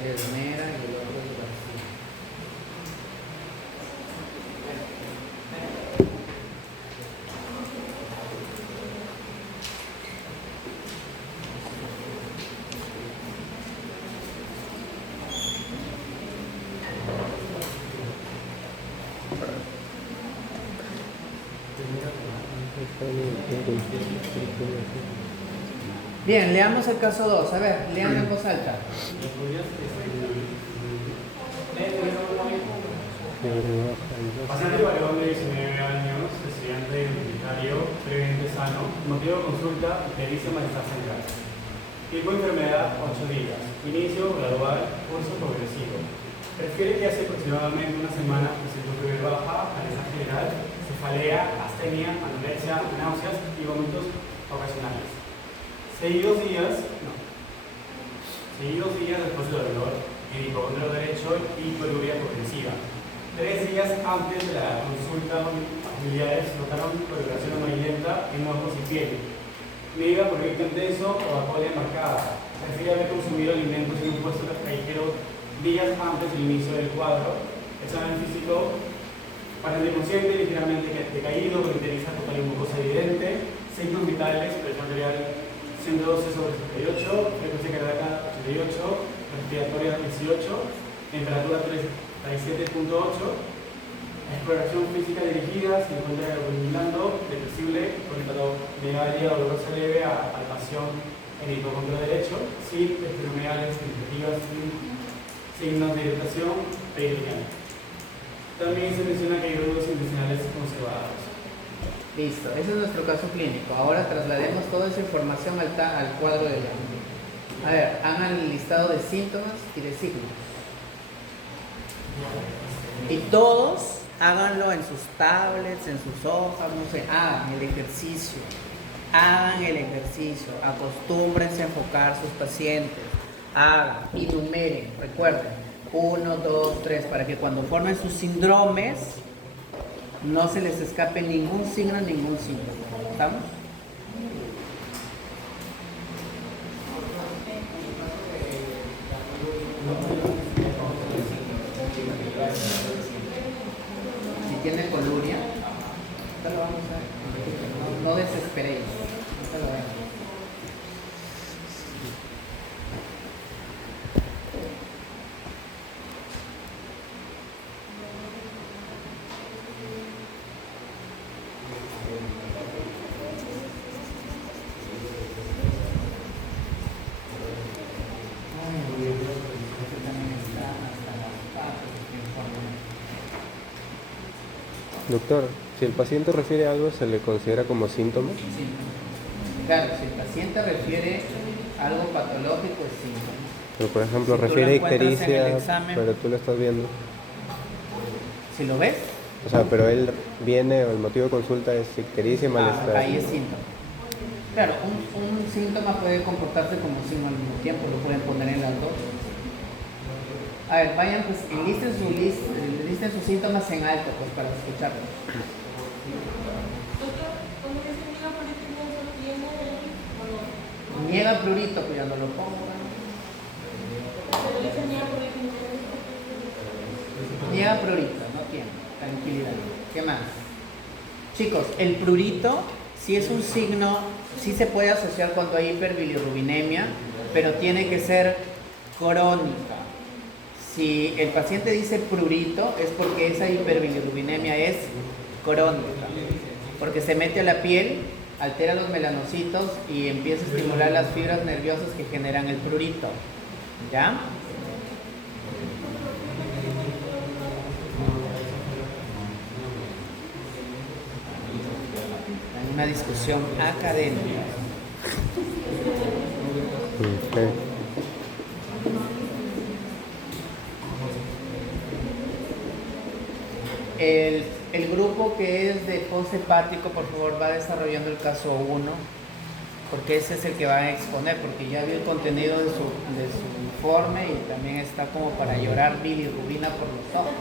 Él es Mera y el otro es García. Bien, leamos el caso 2. A ver, lean en voz alta. Paciente varón de 19 años, estudiante universitario, previamente sano, motivo de consulta, ictericia, malestar central. Tipo de enfermedad, 8 días. Inicio, gradual, curso progresivo. Refiere que hace aproximadamente una semana presentó fiebre baja, alergia general, cefalea, astenia, anorexia, náuseas y vómitos ocasionales. Seguidos días después del dolor, en hipocondrio derecho y coluria progresiva. 3 días antes de la consulta, familiares notaron coloración amarillenta en ojos y piel. Medida por efecto intenso o apolia marcada. Refiere haber consumido alimentos en un puesto callejero días antes del inicio del cuadro. Examen físico, paciente consciente, ligeramente decaído, con ictericia total y mucosa evidente. Signos vitales, presión arterial 112/78, frecuencia cardíaca 88, respiratoria 18, temperatura 37.8, exploración física dirigida, se encuentra agonizando, depresible, megalia dolorosa leve a palpación en el hipocondrio derecho, sin esplenomegalia significativas, sin signos de irritación peritoneal. También se menciona que hay ruidos intestinales conservados. Listo, ese es nuestro caso clínico. Ahora traslademos toda esa información al cuadro de la. A ver, hagan el listado de síntomas y de signos. Y todos háganlo en sus tablets, en sus hojas, no sé, hagan el ejercicio. Hagan el ejercicio, acostúmbrense a enfocar a sus pacientes. Hagan, enumeren, recuerden, 1, 2, 3, para que cuando formen sus síndromes no se les escape ningún signo, ningún síntoma. ¿Estamos? Si tiene coluria, ahorita lo vamos a ver. No desesperéis. Ahorita lo vemos. Doctor, si el paciente refiere algo, ¿se le considera como síntoma? Sí. Claro, si el paciente refiere algo patológico, es síntoma. Pero por ejemplo, Si tú lo refiere encuentras en ictericia, el examen, pero tú lo estás viendo. si lo ves, O sea, pero él viene, o el motivo de consulta es ictericia y malestar. ahí es síntoma. Claro, un síntoma puede comportarse como signo al mismo tiempo, lo pueden poner en las dos. A ver, vayan, pues, enlisten sus síntomas en alto, pues, para escucharlos. Niega prurito, pues ya no lo pongo. Niega prurito, no tiene. Tranquilidad. ¿Qué más? Chicos, el prurito sí es un signo, sí se puede asociar cuando hay hiperbilirrubinemia, pero tiene que ser crónica. Si el paciente dice prurito, es porque esa hiperbilirrubinemia es crónica, porque se mete a la piel, altera los melanocitos y empieza a estimular las fibras nerviosas que generan el prurito. ¿Ya? Hay una discusión académica. Okay. El grupo que es de poshepático, por favor, va desarrollando el caso 1, porque ese es el que va a exponer, porque ya vi el contenido de su informe y también está como para llorar bilirrubina por los ojos.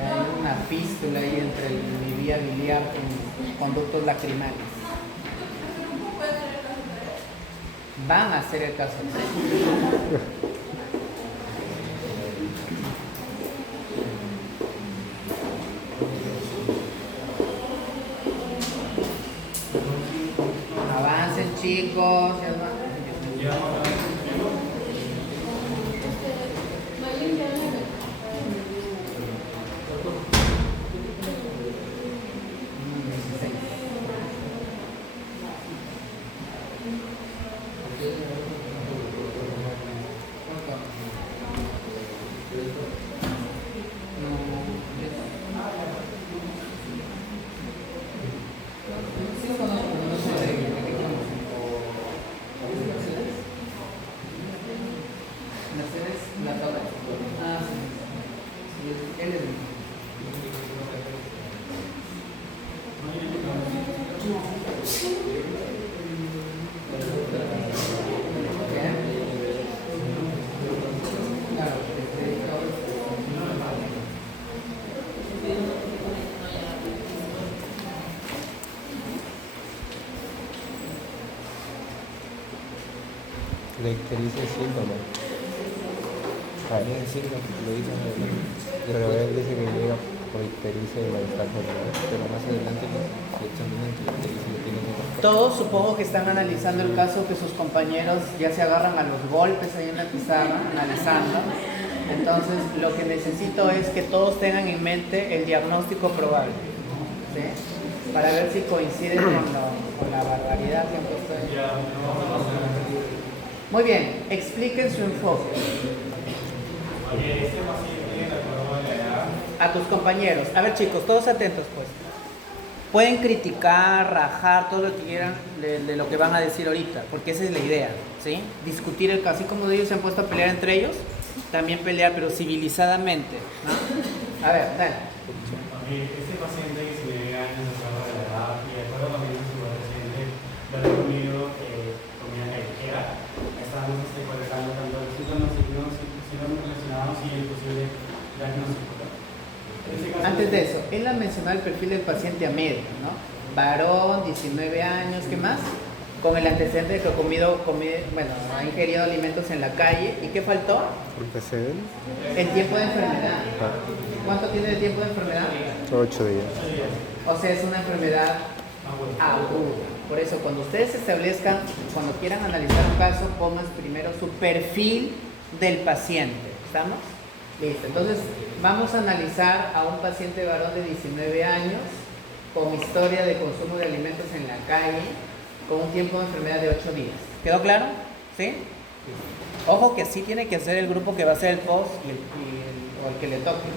Hay una fístula ahí entre mi vía biliar y conductos lacrimales. Van a hacer el caso 3. Avancen, chicos. Ictericia es síntoma. Es decir, lo dice Pero él dice que llega por ictericia y malestar general. pero más adelante le examinan que la ictericia lo tiene que tratar. Todos supongo que están analizando el caso, que sus compañeros ya se agarran a los golpes ahí en la pizarra, analizando. Entonces, lo que necesito es que todos tengan en mente el diagnóstico probable, ¿sí? Para ver si coincide con la barbaridad que han puesto ahí. Muy bien, expliquen su enfoque. A tus compañeros. A ver, chicos, todos atentos, pues. Pueden criticar, rajar, todo lo que quieran de lo que van a decir ahorita, porque esa es la idea, ¿sí? Discutir el caso. Así como ellos se han puesto a pelear entre ellos, también pelear, pero civilizadamente, ¿no? A ver, dale. Este paciente que se le años a cabo de la edad y de acuerdo también con su paciente, de haber comido comida callejera, estamos colectando tanto los síntomas relacionados y el posible diagnóstico. Antes de eso, él ha mencionado el perfil del paciente a medio, ¿no? Varón, 19 años, ¿qué más? Con el antecedente de que ha ingerido alimentos en la calle. ¿Y qué faltó? ¿Antecedente? El tiempo de enfermedad. ¿Cuánto tiene de tiempo de enfermedad? 8 días. O sea, es una enfermedad aguda. Por eso, cuando ustedes establezcan, cuando quieran analizar un caso, pongan primero su perfil del paciente. ¿Estamos? Listo. Entonces, vamos a analizar a un paciente varón de 19 años con historia de consumo de alimentos en la calle, con un tiempo de enfermedad de 8 días. ¿Quedó claro? ¿Sí? Ojo que sí tiene que ser el grupo que va a ser el post o el que le toque.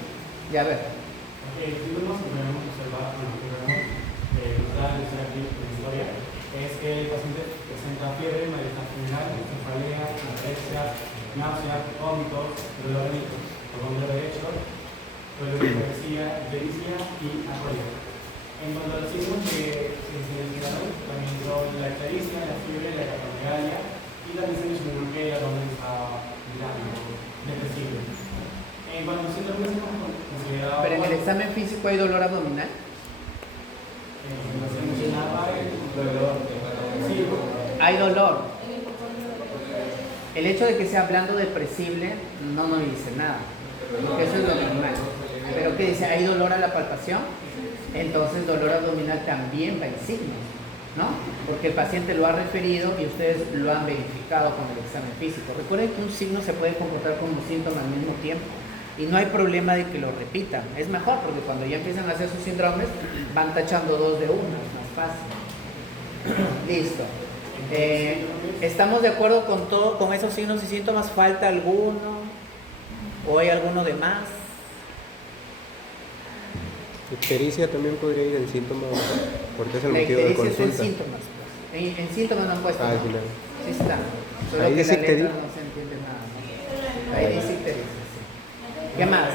Ya a ver. Lo que podemos observar la historia es que el paciente presenta fiebre, malestar general, cefalea, anorexia, náusea, vómitos, dolor derecho, dolor de cabecilla, ictericia y apoyo. En cuanto a los signos que se identificaron, también son la ictericia, la fiebre, la hepatomegalia y también se mencionó que el abdomen estaba depresible. En cuanto a síndrome es considerado... Pero en el examen físico hay dolor abdominal. Se mencionaba el dolor. Sí, Hay dolor. El hecho de que sea blando depresible no nos dice nada, porque eso es lo normal. Pero ¿qué dice? ¿Hay dolor a la palpación? Entonces dolor abdominal también va en signos, ¿no? Porque el paciente lo ha referido y ustedes lo han verificado con el examen físico. Recuerden que un signo se puede comportar como un síntoma al mismo tiempo y no hay problema de que lo repitan. Es mejor porque cuando ya empiezan a hacer sus síndromes van tachando dos de uno, es más fácil. Listo. ¿Estamos de acuerdo con todo, con esos signos y síntomas? ¿Falta alguno? ¿O hay alguno de más? Ictericia también podría ir en síntomas, porque es el La motivo de ictericia está en consulta. síntomas. Pues. En síntomas no han puesto. Ah, ¿no? sí, no. Sí está. Solo Ahí que dice la letra ictericia. no se entiende nada. ¿No? Ahí dice ictericia, sí. ¿Qué más?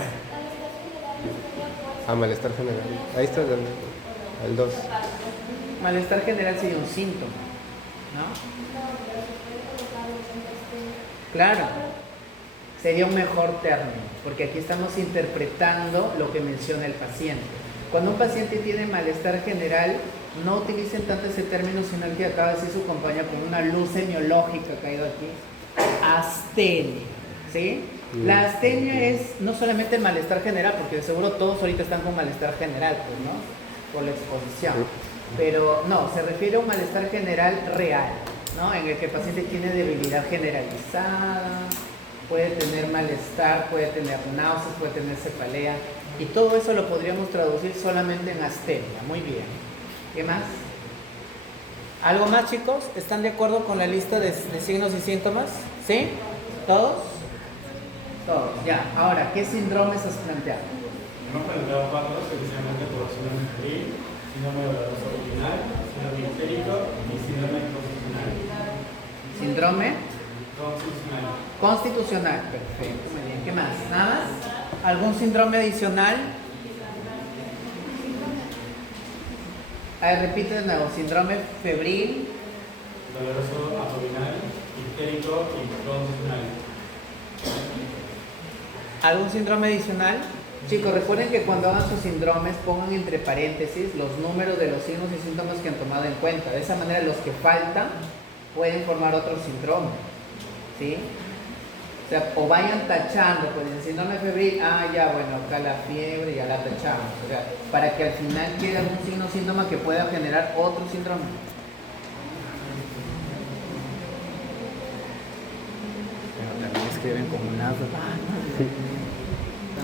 Malestar general. Ahí está el 2. Malestar general sería un síntoma, ¿no? Claro. Sería un mejor término, porque aquí estamos interpretando lo que menciona el paciente. Cuando un paciente tiene malestar general, no utilicen tanto ese término, sino el que acaba de decir su compañera con una luz semiológica caído aquí. Astenia, ¿sí? La astenia es no solamente el malestar general, porque de seguro todos ahorita están con malestar general, pues, ¿no? Por la exposición. Pero no, se refiere a un malestar general real, ¿no? En el que el paciente tiene debilidad generalizada, puede tener malestar, puede tener náuseas, puede tener cefalea, y todo eso lo podríamos traducir solamente en astenia. Muy bien. ¿Qué más? ¿Algo más, chicos? ¿Están de acuerdo con la lista de signos y síntomas? ¿Sí? ¿Todos? Todos. Ya. Ahora, ¿qué síndromes has planteado? hemos planteado 4, especialmente por síndrome febril, síndrome doloroso abdominal, síndrome histérico y síndrome constitucional. Síndrome Constitucional. constitucional. Perfecto, muy bien. ¿Qué más? ¿Nada más? ¿Algún síndrome adicional? A ver, repite de nuevo. Síndrome febril. Doloroso abdominal, histérico y constitucional. ¿Algún síndrome adicional? Chicos, recuerden que cuando hagan sus síndromes pongan entre paréntesis los números de los signos y síntomas que han tomado en cuenta. De esa manera los que faltan pueden formar otro síndrome, ¿sí? O sea, o vayan tachando, pues el síndrome febril, ya, bueno, acá la fiebre, ya la tachamos. O sea, para que al final quede algún signo o síntoma que pueda generar otro síndrome. Pero también escriben como unas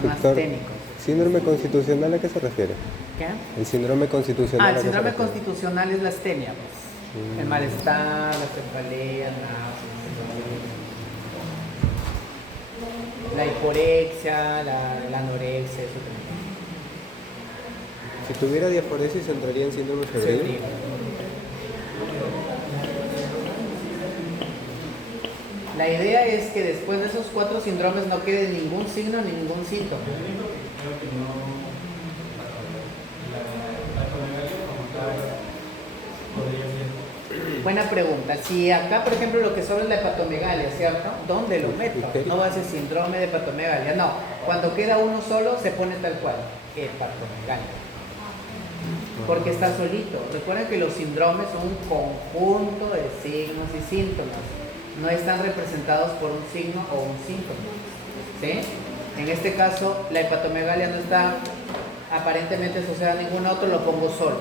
son Doctor, asténicos. ¿síndrome constitucional a qué se refiere? ¿Qué? El síndrome constitucional. El ¿a qué se síndrome refiere? constitucional es la astenia, pues. El malestar, la cefalea, la hiporexia, la anorexia, eso también. Si tuviera diaforesis entraría en síndrome febril. Febril. La idea es que después de esos 4 síndromes no quede ningún signo ni ningún síntoma. Yo único que creo que no, la comedia como tal podría ser. Buena pregunta. Si acá, por ejemplo, lo que sobra es la hepatomegalia, ¿cierto? ¿Dónde lo meto? No va a ser síndrome de hepatomegalia, no. Cuando queda uno solo, se pone tal cual, hepatomegalia. Porque está solito. Recuerden que los síndromes son un conjunto de signos y síntomas. No están representados por un signo o un síntoma, ¿sí? En este caso, la hepatomegalia no está aparentemente asociada a ningún otro, lo pongo solo.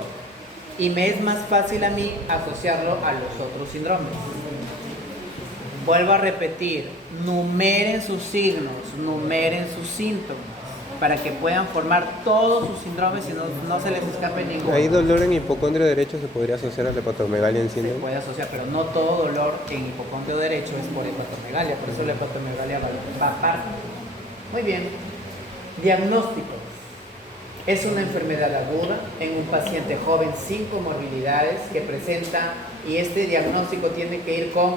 Y me es más fácil a mí asociarlo a los otros síndromes. Vuelvo a repetir, numeren sus signos, numeren sus síntomas, para que puedan formar todos sus síndromes y no se les escape ninguno. Ahí dolor en hipocondrio derecho se podría asociar a la hepatomegalia en Se síndrome. puede asociar, pero no todo dolor en hipocondrio derecho es por hepatomegalia, por eso la hepatomegalia va aparte. Muy bien. Diagnósticos. Es una enfermedad aguda en un paciente joven sin comorbilidades que presenta, y este diagnóstico tiene que ir con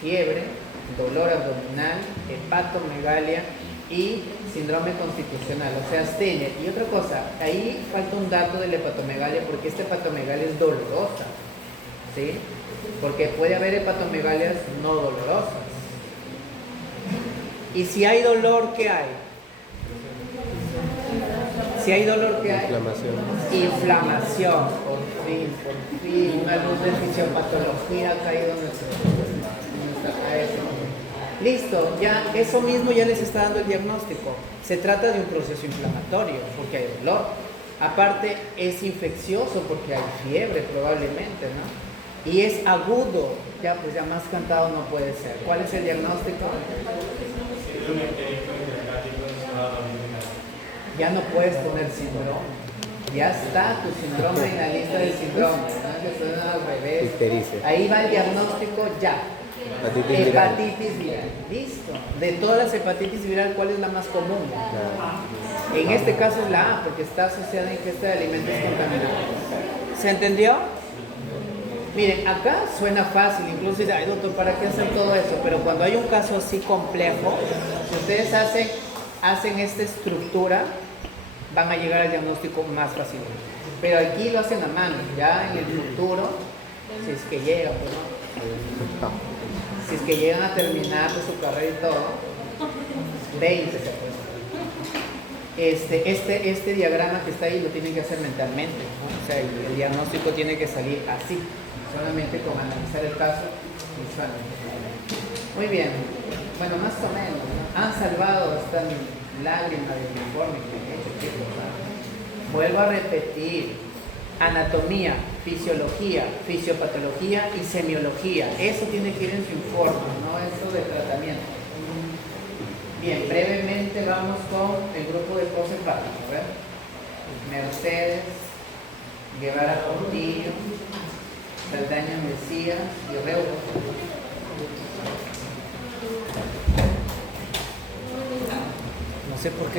fiebre, dolor abdominal, hepatomegalia y síndrome constitucional, o sea, astenia. Y otra cosa, ahí falta un dato de la hepatomegalia, porque esta hepatomegalia es dolorosa, ¿sí? Porque puede haber hepatomegalias no dolorosas. Y si hay dolor, ¿qué hay? Si hay dolor, ¿qué hay? Inflamación. Inflamación. Por fin, una luz de fisiopatología ha caído en nuestra cabeza. Listo, ya eso mismo ya les está dando el diagnóstico. Se trata de un proceso inflamatorio porque hay dolor. Aparte es infeccioso porque hay fiebre probablemente, ¿no? Y es agudo, ya pues ya más cantado no puede ser. ¿Cuál es el diagnóstico? Ya no puedes poner síndrome. Ya está tu síndrome en la lista de síndromes, ¿no? Que suena al revés. Ictericia. Ahí va el diagnóstico ya. Hepatitis viral. Hepatitis viral. Listo. De todas las hepatitis viral, ¿cuál es la más común? En este caso es la A, porque está asociada a ingesta de alimentos contaminados. ¿Se entendió? Miren, acá suena fácil, incluso dice, ay doctor, ¿para qué hacer todo eso? Pero cuando hay un caso así complejo, si ustedes hacen esta estructura, van a llegar al diagnóstico más fácilmente. Pero aquí lo hacen a mano, ya en el futuro, si es que llega, pues no. Si es que llegan a terminar de su carrera y todo, 20 se puede. Este diagrama que está ahí lo tienen que hacer mentalmente, ¿no? O sea, el diagnóstico tiene que salir así, solamente con analizar el caso visualmente. Muy bien, bueno, más o menos, ¿no? Han salvado esta lágrima del informe que he hecho, chicos, ¿no? Vuelvo a repetir, anatomía, fisiología, fisiopatología y semiología, eso tiene que ir en su informe, no eso de tratamiento. Bien, brevemente vamos con el grupo de poshepáticos, ¿verdad? Mercedes, Guevara Portillo, Saldaña Mesías y Reubo. No sé por qué les